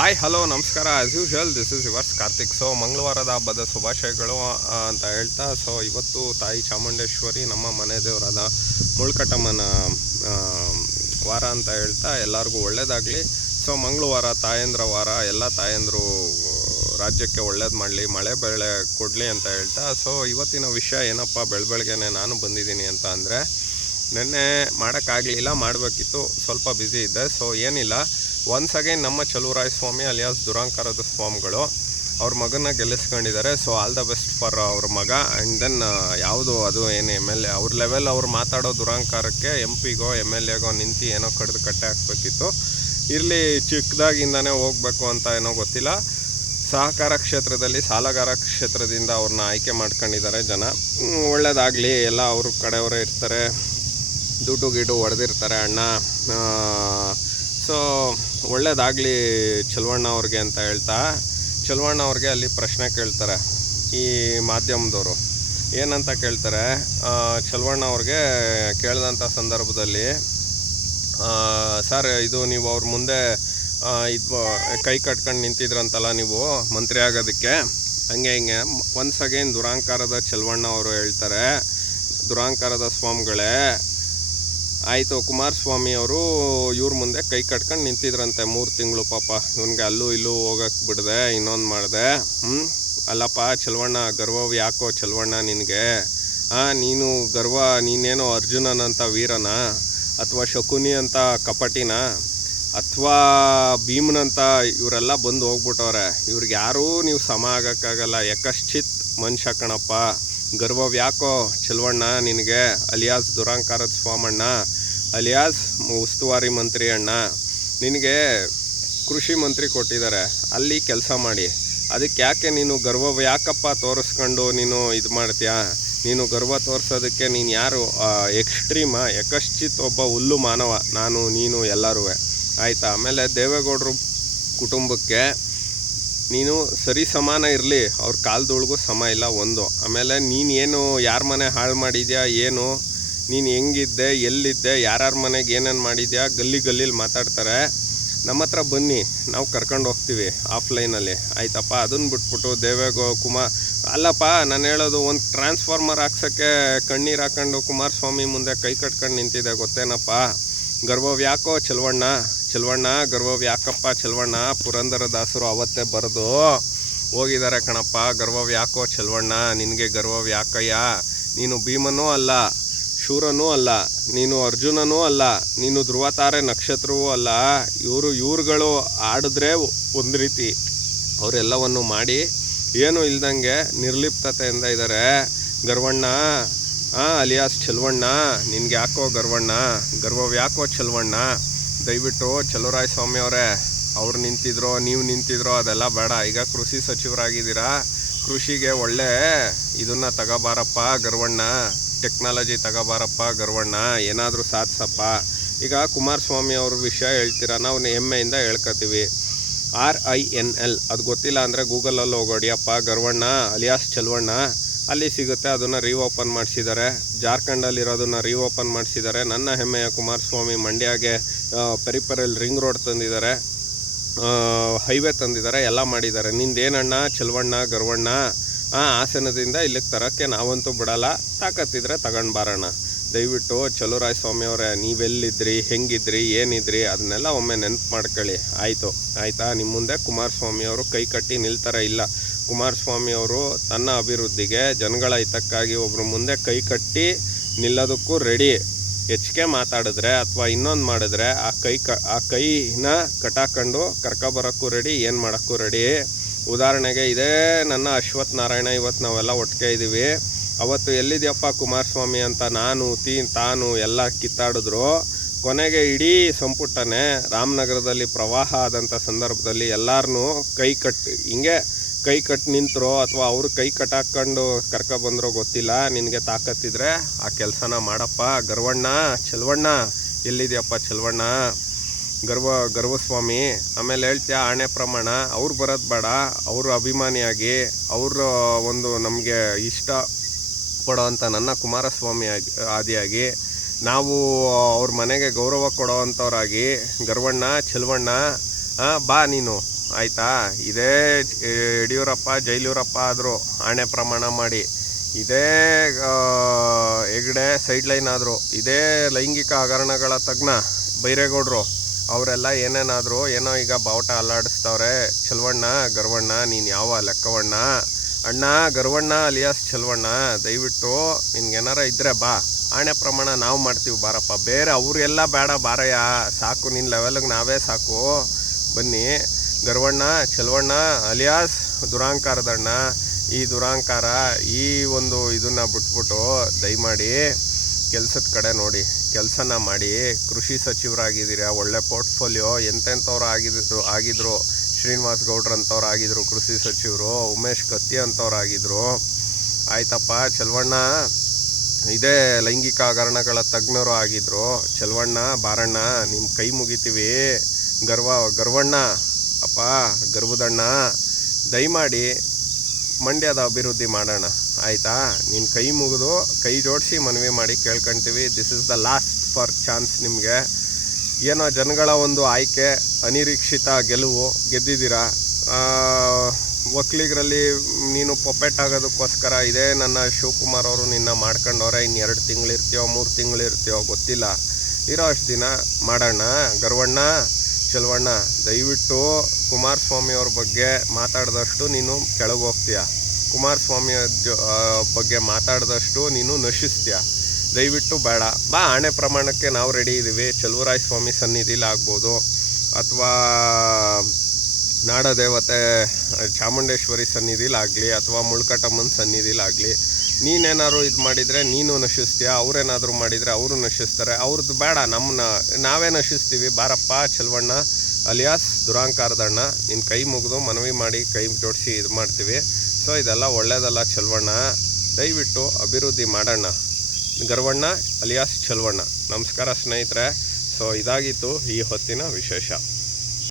Hi hello ನಮಸ್ಕಾರ. As usual this is yours Karthik so ಮಂಗಳವಾರದ ಹಬ್ಬದ ಶುಭಾಶಯಗಳು ಅಂತ ಹೇಳ್ತಾ ಸೊ ಇವತ್ತು ತಾಯಿ ಚಾಮುಂಡೇಶ್ವರಿ, ನಮ್ಮ ಮನೆ ದೇವರಾದ ಮುಳ್ಕಟಮ್ಮನ ವಾರ ಅಂತ ಹೇಳ್ತಾ, ಎಲ್ಲರಿಗೂ ಒಳ್ಳೆಯದಾಗಲಿ ಸೊ ಮಂಗಳವಾರ, ತಾಯಂದ್ರ ವಾರ, ಎಲ್ಲ ತಾಯಂದರು, ರಾಜ್ಯಕ್ಕೆ ಒಳ್ಳೇದು ಮಾಡಲಿ, ಮಳೆ ಬೆಳೆ ಕೊಡಲಿ ಅಂತ ಹೇಳ್ತಾ. ಸೊ ಇವತ್ತಿನ ವಿಷಯ ಏನಪ್ಪ ಬೆಳ ಬೆಳಗ್ಗೆನೆ ನಾನು ಬಂದಿದ್ದೀನಿ ಅಂತ ಅಂದರೆ ನಿನ್ನೆ ಮಾಡೋಕ್ಕಾಗಲಿಲ್ಲ, ಮಾಡಬೇಕಿತ್ತು, ಸ್ವಲ್ಪ ಬ್ಯುಸಿ ಇದ್ದೆ. ಸೊ ಏನಿಲ್ಲ. ಒನ್ಸ್ ಅಗೈನ್ ನಮ್ಮ ಚಲುವರಾಯ ಸ್ವಾಮಿ ಅಲಿಯಾಸ್ ದುರಾಂಕಾರದ ಸ್ವಾಮಿಗಳು. ಅವ್ರ ಮಗನ ಗೆಲ್ಲಿಸ್ಕೊಂಡಿದ್ದಾರೆ. So all the best for ಅವ್ರ ಮಗ. ಆ್ಯಂಡ್ ದೆನ್ ಯಾವುದು ಅದು ಏನು ಎಂ ಎಲ್ ಎ ಅವ್ರ ಲೆವೆಲ್ ಅವ್ರು ಮಾತಾಡೋ ದುರಾಂಕಾರಕ್ಕೆ ಎಂ ಪಿಗೋ ಎಂ ಎಲ್ ಎಗೋ ನಿಂತು ಏನೋ ಕಡ್ದು ಕಟ್ಟೆ ಹಾಕ್ಬೇಕಿತ್ತು. ಇರಲಿ, ಚಿಕ್ಕದಾಗಿಂದನೇ ಹೋಗ್ಬೇಕು ಅಂತ ಏನೋ ಗೊತ್ತಿಲ್ಲ. ಸಹಕಾರ ಕ್ಷೇತ್ರದಲ್ಲಿ, ಸಾಲಗಾರ ಕ್ಷೇತ್ರದಿಂದ ಅವ್ರನ್ನ ಆಯ್ಕೆ ಮಾಡ್ಕೊಂಡಿದ್ದಾರೆ ಜನ. ಒಳ್ಳೆಯದಾಗಲಿ ಎಲ್ಲ ಅವ್ರ ಕಡೆಯವರೇ ಇರ್ತಾರೆ. ದುಡ್ಡು ಗಿಡ್ಡು ಹೊಡೆದಿರ್ತಾರೆ ಅಣ್ಣ. ಸೊ ಒಳ್ಳೇದಾಗಲಿ ಚಲವಣ್ಣ ಅವ್ರಿಗೆ ಅಂತ ಹೇಳ್ತಾ, ಚಲುವಣ್ಣ ಅವ್ರಿಗೆ ಅಲ್ಲಿ ಪ್ರಶ್ನೆ ಕೇಳ್ತಾರೆ ಈ ಮಾಧ್ಯಮದವರು. ಏನಂತ ಕೇಳ್ತಾರೆ ಚಲುವಣ್ಣ ಅವ್ರಿಗೆ ಕೇಳಿದಂಥ ಸಂದರ್ಭದಲ್ಲಿ ಸರ್, ಇದು ನೀವು ಅವ್ರ ಮುಂದೆ ಇದು ಕೈ ಕಟ್ಕೊಂಡು ನಿಂತಿದ್ರಂತಲ್ಲ ನೀವು, ಮಂತ್ರಿ ಆಗೋದಕ್ಕೆ. ಹಂಗೆ ಹಿಂಗೆ ಒನ್ಸ್ ಅಗೇನ್ ದುರಾಂಕಾರದ ಚಲವಣ್ಣ ಅವರು ಹೇಳ್ತಾರೆ, ದುರಾಂಕಾರದ ಸ್ವಾಮಿಗಳೇ ಆಯಿತು, ಕುಮಾರಸ್ವಾಮಿ ಅವರು ಇವ್ರ ಮುಂದೆ ಕೈ ಕಟ್ಕೊಂಡು ನಿಂತಿದ್ರಂತೆ ಮೂರು ತಿಂಗಳು ಪಾಪ. ಇವನಿಗೆ ಅಲ್ಲೂ ಇಲ್ಲೂ ಹೋಗಕ್ಕೆ ಬಿಡದೆ, ಇನ್ನೊಂದು ಮಾಡಿದೆ. ಹ್ಞೂ ಅಲ್ಲಪ್ಪ ಚಲವಣ್ಣ ಗರ್ವ ಯಾಕೋ ಚಲವಣ್ಣ ನಿನಗೆ? ಹಾಂ ನೀನು ಗರ್ವ, ನೀನೇನೋ ಅರ್ಜುನನಂಥ ವೀರನ? ಅಥವಾ ಶಕುನಿ ಅಂತ ಕಪಟಿನ? ಅಥವಾ ಭೀಮನಂತ ಇವರೆಲ್ಲ ಬಂದು ಹೋಗ್ಬಿಟ್ಟವ್ರೆ. ಇವ್ರಿಗೆ ಯಾರೂ ನೀವು ಸಮ ಆಗೋಕ್ಕಾಗಲ್ಲ. ಯಕಶ್ಚಿತ್ ಮನುಷ್ಯ ಕಣಪ್ಪ. ಗರ್ವ ಯಾಕೋ ಚೆಲುವಣ್ಣ ನಿನಗೆ ಅಲಿಯಾಸ್ ದುರಾಂಕಾರದ ಸ್ವಾಮಣ್ಣ? ಅಲಿಯಾಸ್ ಉಸ್ತುವಾರಿ ಮಂತ್ರಿ ಅಣ್ಣ, ನಿನಗೆ ಕೃಷಿ ಮಂತ್ರಿ ಕೊಟ್ಟಿದ್ದಾರೆ, ಅಲ್ಲಿ ಕೆಲಸ ಮಾಡಿ. ಅದಕ್ಕೆ ಯಾಕೆ ನೀನು ಗರ್ವ ಯಾಕಪ್ಪ ತೋರಿಸ್ಕೊಂಡು ನೀನು ಇದು ಮಾಡ್ತೀಯಾ? ನೀನು ಗರ್ವ ತೋರಿಸೋದಕ್ಕೆ ನೀನು ಯಾರು? ಎಕ್ಸ್ಟ್ರೀಮ, ಯಕಶ್ಚಿತ್ ಒಬ್ಬ ಹುಲ್ಲು ಮಾನವ. ನಾನು, ನೀನು ಎಲ್ಲರೂ ಆಯಿತಾ? ಆಮೇಲೆ ದೇವೇಗೌಡರು ಕುಟುಂಬಕ್ಕೆ ನೀನು ಸರಿ ಸಮಾನ ಇರಲಿ, ಅವ್ರ ಕಾಲ್ದೊಳಗೂ ಸಮ ಇಲ್ಲ, ಒಂದು. ಆಮೇಲೆ ನೀನು ಏನು, ಯಾರ ಮನೆ ಹಾಳು ಮಾಡಿದ್ಯಾ, ಏನು? ನೀನು ಹೆಂಗಿದ್ದೆ, ಎಲ್ಲಿದ್ದೆ, ಯಾರ್ಯಾರ ಮನೆಗೆ ಏನೇನು ಮಾಡಿದ್ಯಾ, ಗಲ್ಲಿ ಗಲ್ಲಿಲಿ ಮಾತಾಡ್ತಾರೆ. ನಮ್ಮ ಹತ್ರ ಬನ್ನಿ, ನಾವು ಕರ್ಕೊಂಡು ಹೋಗ್ತೀವಿ ಆಫ್ಲೈನಲ್ಲಿ. ಆಯ್ತಪ್ಪ ಅದನ್ನು ಬಿಟ್ಬಿಟ್ಟು ದೇವೇಗೌ ಕುಮಾರ್ ಅಲ್ಲಪ್ಪ, ನಾನು ಹೇಳೋದು ಒಂದು ಟ್ರಾನ್ಸ್ಫಾರ್ಮರ್ ಹಾಕ್ಸೋಕ್ಕೆ ಕಣ್ಣೀರು ಹಾಕೊಂಡು ಕುಮಾರಸ್ವಾಮಿ ಮುಂದೆ ಕೈ ಕಟ್ಕೊಂಡು ನಿಂತಿದೆ, ಗೊತ್ತೇನಪ್ಪ? ಗರ್ವವ್ ಯಾಕೋ ಚೆಲುವಣ್ಣ? ಚೆಲುವಣ್ಣ ಗರ್ವವ್ ಯಾಕಪ್ಪ ಚಲವಣ್ಣ? ಪುರಂದರ ದಾಸರು ಅವತ್ತೇ ಬರೆದು ಹೋಗಿದ್ದಾರೆ ಕಣಪ್ಪ. ಗರ್ವವ್ ಯಾಕೋ ಚಲವಣ್ಣ? ನಿನಗೆ ಗರ್ವವ್ ಯಾಕಯ್ಯ? ನೀನು ಭೀಮನೂ ಅಲ್ಲ, ಶೂರನೂ ಅಲ್ಲ, ನೀನು ಅರ್ಜುನನೂ ಅಲ್ಲ, ನೀನು ಧ್ರುವತಾರೆ ನಕ್ಷತ್ರವೂ ಅಲ್ಲ. ಇವರು ಇವ್ರುಗಳು ಆಡಿದ್ರೆ ಒಂದು ರೀತಿ. ಅವರೆಲ್ಲವನ್ನು ಮಾಡಿ ಏನೂ ಇಲ್ದಂಗೆ ನಿರ್ಲಿಪ್ತತೆಯಿಂದ ಇದ್ದಾರೆ. ಗರ್ವಣ್ಣ ಹಾಂ ಅಲಿಯಾಸ್ ಚಲವಣ್ಣ, ನಿನ್ಗೆ ಯಾಕೋ ಗರ್ವಣ್ಣ? ಗರ್ವವ್ ಯಾಕೋ ಚೆಲುವಣ್ಣ? ದಯವಿಟ್ಟು ಚಲುವರಾಯ ಸ್ವಾಮಿ ಅವರೇ, ಅವ್ರು ನಿಂತಿದ್ರೋ, ನೀವು ನಿಂತಿದ್ರೋ, ಅದೆಲ್ಲ ಬೇಡ. ಈಗ ಕೃಷಿ ಸಚಿವರಾಗಿದ್ದೀರಾ. ಕೃಷಿಗೆ ಒಳ್ಳೆ ಇದನ್ನ ತಗೋಬಾರಪ್ಪ, ಗರ್ವಣ್ಣ. ಟೆಕ್ನಾಲಜಿ ತಗೋಬಾರಪ್ಪ, ಗರ್ವಣ್ಣ. ಏನಾದರೂ ಸಾಧಿಸಪ್ಪ. ಈಗ ಕುಮಾರಸ್ವಾಮಿ ಅವ್ರ ವಿಷಯ ಹೇಳ್ತೀರಾ? ನಾವು ಹೆಮ್ಮೆಯಿಂದ ಹೇಳ್ಕೊತೀವಿ. ಆರ್ ಐ ಎನ್ ಎಲ್, ಅದು ಗೊತ್ತಿಲ್ಲ ಅಂದರೆ ಗೂಗಲಲ್ಲಿ ಹೋಗೋಡಿಯಪ್ಪ ಗರ್ವಣ್ಣ, ಅಲಿಯಾಸ್ ಚಲುವಣ್ಣ. ಅಲ್ಲಿ ಸಿಗುತ್ತೆ, ಅದನ್ನು ರೀಓಪನ್ ಮಾಡಿಸಿದ್ದಾರೆ. ಜಾರ್ಖಂಡಲ್ಲಿರೋದನ್ನ ರೀಓಪನ್ ಮಾಡಿಸಿದ್ದಾರೆ. ನನ್ನ ಹೆಮ್ಮೆಯ ಕುಮಾರಸ್ವಾಮಿ ಮಂಡ್ಯಗೆ ಪೆರಿಪೆರಲ್ ರಿಂಗ್ ರೋಡ್ ತಂದಿದ್ದಾರೆ. ಹೈವೇ ತಂದಿದ್ದಾರೆ, ಎಲ್ಲ ಮಾಡಿದ್ದಾರೆ. ನಿಂದೇನಣ್ಣ, ಚೆಲುವಣ್ಣ, ಗರ್ವಣ್ಣ, ಆ ಹಾಸನದಿಂದ ಇಲ್ಲಿಗೆ ತರೋಕ್ಕೆ ನಾವಂತೂ ಬಿಡಲ್ಲ. ತಾಕತ್ತಿದ್ರೆ ತಗೊಂಡು ಬಾರಣ್ಣ ದಯವಿಟ್ಟು ಚಲುರಾಯ ಸ್ವಾಮಿ ಅವರೇ, ನೀವೆಲ್ಲಿದ್ರಿ, ಹೆಂಗಿದ್ರಿ, ಏನಿದ್ರಿ, ಅದನ್ನೆಲ್ಲ ಒಮ್ಮೆ ನೆನಪು ಮಾಡ್ಕೊಳ್ಳಿ. ಆಯಿತು. ಆಯಿತಾ? ನಿಮ್ಮ ಮುಂದೆ ಕುಮಾರಸ್ವಾಮಿ ಅವರು ಕೈ ಕಟ್ಟಿ ನಿಲ್ತಾರೆ ಇಲ್ಲ? ಕುಮಾರಸ್ವಾಮಿ ಅವರು ತನ್ನ ಅಭಿವೃದ್ಧಿಗೆ ಜನಗಳ ಹಿತಕ್ಕಾಗಿ ಒಬ್ಬರು ಮುಂದೆ ಕೈ ಕಟ್ಟಿ ನಿಲ್ಲೋದಕ್ಕೂ ರೆಡಿ ಹೆಚ್ಚಿಗೆ ಮಾತಾಡಿದ್ರೆ ಅಥವಾ ಇನ್ನೊಂದು ಮಾಡಿದ್ರೆ ಆ ಕೈ ಕ, ಆ ಕೈನ ಕಟಾಕೊಂಡು ಕರ್ಕೊಬರೋಕ್ಕೂ ರೆಡಿ ಏನು ಮಾಡೋಕ್ಕೂ ರೆಡಿ ಉದಾಹರಣೆಗೆ ಇದೇ ನನ್ನ ಅಶ್ವಥ್ ನಾರಾಯಣ ಇವತ್ತು ನಾವೆಲ್ಲ ಒಟ್ಟಿಗೆ ಇದ್ದೀವಿ ಅವತ್ತು ಎಲ್ಲಿದೆಯಪ್ಪ ಕುಮಾರಸ್ವಾಮಿ ಅಂತ ನಾನು, ತೀ, ತಾನು ಎಲ್ಲ ಕಿತ್ತಾಡಿದ್ರು. ಕೊನೆಗೆ ಇಡೀ ಸಂಪುಟನೇ ರಾಮನಗರದಲ್ಲಿ ಪ್ರವಾಹ ಆದಂಥ ಸಂದರ್ಭದಲ್ಲಿ ಎಲ್ಲರನ್ನೂ ಕೈ ಕಟ್ಟಿ, ಹಿಂಗೆ ಕೈ ಕಟ್ ನಿಂತರೋ ಅಥವಾ ಅವರು ಕೈ ಕಟ್ಟಾಕೊಂಡು ಕರ್ಕೊಬಂದ್ರೋ ಗೊತ್ತಿಲ್ಲ, ನಿನಗೆ ತಾಕತ್ತಿದ್ರೆ ಆ ಕೆಲಸನ ಮಾಡಪ್ಪ. ಗರ್ವಣ್ಣ ಚೆಲ್ವಣ್ಣ ಎಲ್ಲಿದೆಯಪ್ಪ ಚೆಲ್ವಣ್ಣ ಗರ್ವ, ಗರ್ವಸ್ವಾಮಿ, ಆಮೇಲೆ ಹೇಳ್ತೀಯ ಆಣೆ ಪ್ರಮಾಣ. ಅವ್ರು ಬರೋದು ಬೇಡ, ಅವರು ಅಭಿಮಾನಿಯಾಗಿ, ಅವ್ರ ಒಂದು ನಮಗೆ ಇಷ್ಟ ಪಡೋವಂಥ ನನ್ನ ಕುಮಾರಸ್ವಾಮಿ ಆಗಿ, ಆದಿಯಾಗಿ, ನಾವು ಅವ್ರ ಮನೆಗೆ ಗೌರವ ಕೊಡೋವಂಥವ್ರಾಗಿ ಗರ್ವಣ್ಣ ಚೆಲ್ವಣ್ಣ ಬಾ ನೀನು. ಆಯಿತಾ? ಇದೇ ಯಡಿಯೂರಪ್ಪ ಜೈಲೂರಪ್ಪ ಆದರು ಆಣೆ ಪ್ರಮಾಣ ಮಾಡಿ. ಇದೇ ಹೆಗ್ಡೆ ಸೈಡ್ ಲೈನ್ ಆದರು, ಇದೇ ಲೈಂಗಿಕ ಹಗರಣಗಳ ತಜ್ಞ ಬೈರೇಗೌಡರು, ಅವರೆಲ್ಲ ಏನೇನಾದರೂ ಏನೋ ಈಗ ಬಾವುಟ ಅಲ್ಲಾಡಿಸ್ತವ್ರೆ. ಚಲವಣ್ಣ ಗರ್ವಣ್ಣ, ನೀನು ಯಾವ ಲೆಕ್ಕವಣ್ಣ? ಅಣ್ಣ, ಗರ್ವಣ್ಣ ಅಲಿಯಾಸ್ ಚಲವಣ್ಣ ದಯವಿಟ್ಟು ನಿನ್ಗೇನಾರ ಇದ್ರೆ ಬಾ. ಆಣೆ ಪ್ರಮಾಣ ನಾವು ಮಾಡ್ತೀವಿ ಬಾರಪ್ಪ. ಬೇರೆ ಅವರೆಲ್ಲ ಬೇಡ, ಬಾರಯ್ಯ. ಸಾಕು ನಿನ್ನ ಲೆವೆಲ್ಗೆ ನಾವೇ ಸಾಕು. ಬನ್ನಿ. ಗರ್ವಣ್ಣ ಚಲವಣ್ಣ ಅಲಿಯಾಸ್, ದುರಾಂಕಾರದಣ್ಣ. ಈ ದುರಾಂಕಾರ, ಈ ಒಂದು ಇದನ್ನು ಬಿಟ್ಬಿಟ್ಟು ದಯಮಾಡಿ ಕೆಲಸದ ಕಡೆ ನೋಡಿ, ಕೆಲಸನ ಮಾಡಿ. ಕೃಷಿ ಸಚಿವರಾಗಿದ್ದೀರಾ, ಒಳ್ಳೆ ಪೋರ್ಟ್ಫೋಲಿಯೋ, ಎಂತೆಂಥವ್ರು ಆಗಿದ್ರು ಆಗಿದ್ರು, ಶ್ರೀನಿವಾಸ್ ಗೌಡ್ರಂಥವ್ರು ಆಗಿದ್ರು, ಕೃಷಿ ಸಚಿವರು, ಉಮೇಶ್ ಕತ್ತಿ ಅಂಥವ್ರು ಆಗಿದ್ರು. ಆಯ್ತಪ್ಪ ಚಲವಣ್ಣ ಇದೇ ಲೈಂಗಿಕ ಹಗರಣಗಳ ತಜ್ಞರು ಆಗಿದ್ರು. ಚಲವಣ್ಣ ಬಾರಣ್ಣ ನಿಮ್ಮ ಕೈ ಮುಗಿತೀವಿ. ಗರ್ವ, ಗರ್ವಣ್ಣ. ಅಪ್ಪ, ಗರ್ಭದಣ್ಣ, ದಯಮಾಡಿ ಮಂಡ್ಯದ ಅಭಿವೃದ್ಧಿ ಮಾಡೋಣ. ಆಯಿತಾ? ನೀನು ಕೈ ಮುಗಿದು ಕೈ ಜೋಡಿಸಿ ಮನವಿ ಮಾಡಿ ಕೇಳ್ಕೊಂತೀವಿ. This is the last for chance ನಿಮಗೆ. ಏನೋ ಜನಗಳ ಒಂದು ಆಯ್ಕೆ, ಅನಿರೀಕ್ಷಿತ ಗೆಲುವು ಗೆದ್ದಿದ್ದೀರಾ? ಒಕ್ಕಲಿಗರಲ್ಲಿ ನೀನು ಪೊಪೆಟ್ ಆಗೋದಕ್ಕೋಸ್ಕರ ಇದೇ ನನ್ನ ಶಿವಕುಮಾರ್ ಅವರು ನಿನ್ನ ಮಾಡ್ಕೊಂಡವ್ರೆ. ಇನ್ನು ಎರಡು ತಿಂಗಳಿರ್ತೀಯೋ ಮೂರು ತಿಂಗಳಿರ್ತೀಯೋ ಗೊತ್ತಿಲ್ಲ. ಇರೋ ಅಷ್ಟು ದಿನ ಮಾಡೋಣ. ಗರ್ವಣ್ಣ ಚಲವಣ್ಣ ದಯವಿಟ್ಟು ಕುಮಾರಸ್ವಾಮಿ ಅವ್ರ ಬಗ್ಗೆ ಮಾತಾಡಿದಷ್ಟು ನೀನು ಕೆಳಗೆ ಹೋಗ್ತೀಯ ಕುಮಾರಸ್ವಾಮಿ ಬಗ್ಗೆ ಮಾತಾಡಿದಷ್ಟು ನೀನು ನಶಿಸ್ತೀಯ? ದಯವಿಟ್ಟು ಬೇಡ. ಬಾ, ಆಣೆ ಪ್ರಮಾಣಕ್ಕೆ ನಾವು ರೆಡಿ ಇದ್ದೀವಿ ಚಲುವರಾಯ ಸ್ವಾಮಿ ಸನ್ನಿಧಿಲಿ ಆಗ್ಬೋದು. ಅಥವಾ ನಾಡದೇವತೆ ಚಾಮುಂಡೇಶ್ವರಿ ಸನ್ನಿಧಿಲಾಗಲಿ ಅಥವಾ ಮುಳ್ಕಟಮ್ಮನ ಸನ್ನಿಧಿಲಾಗಲಿ ನೀನೇನಾದ್ರು ಇದು ಮಾಡಿದರೆ ನೀನು ನಶಿಸ್ತೀಯ? ಅವರೇನಾದರೂ ಮಾಡಿದರೆ ಅವರು ನಶಿಸ್ತಾರೆ. ಅವ್ರದ್ದು ಬೇಡ ನಮ್ಮನ್ನ ನಾವೇ ನಶಿಸ್ತೀವಿ. ಬಾರಪ್ಪ, ಚಲವಣ್ಣ. ಅಲಿಯಾಸ್ ದುರಾಂಕಾರದಣ್ಣ ನಿನ್ನ ಕೈ ಮುಗಿದು ಮನವಿ ಮಾಡಿ ಕೈ ಜೋಡಿಸಿ ಇದು ಮಾಡ್ತೀವಿ. ಸೊ, ಇದೆಲ್ಲ ಒಳ್ಳೆಯದಲ್ಲ ಚಲವಣ್ಣ ದಯವಿಟ್ಟು ಅಭಿವೃದ್ಧಿ ಮಾಡೋಣ ಗರ್ವಣ್ಣ, ಅಲಿಯಾಸ್ ಚಲವಣ್ಣ ನಮಸ್ಕಾರ ಸ್ನೇಹಿತರೆ. ಸೊ, ಇದಾಗಿತ್ತು ಈ ಹೊತ್ತಿನ ವಿಶೇಷ.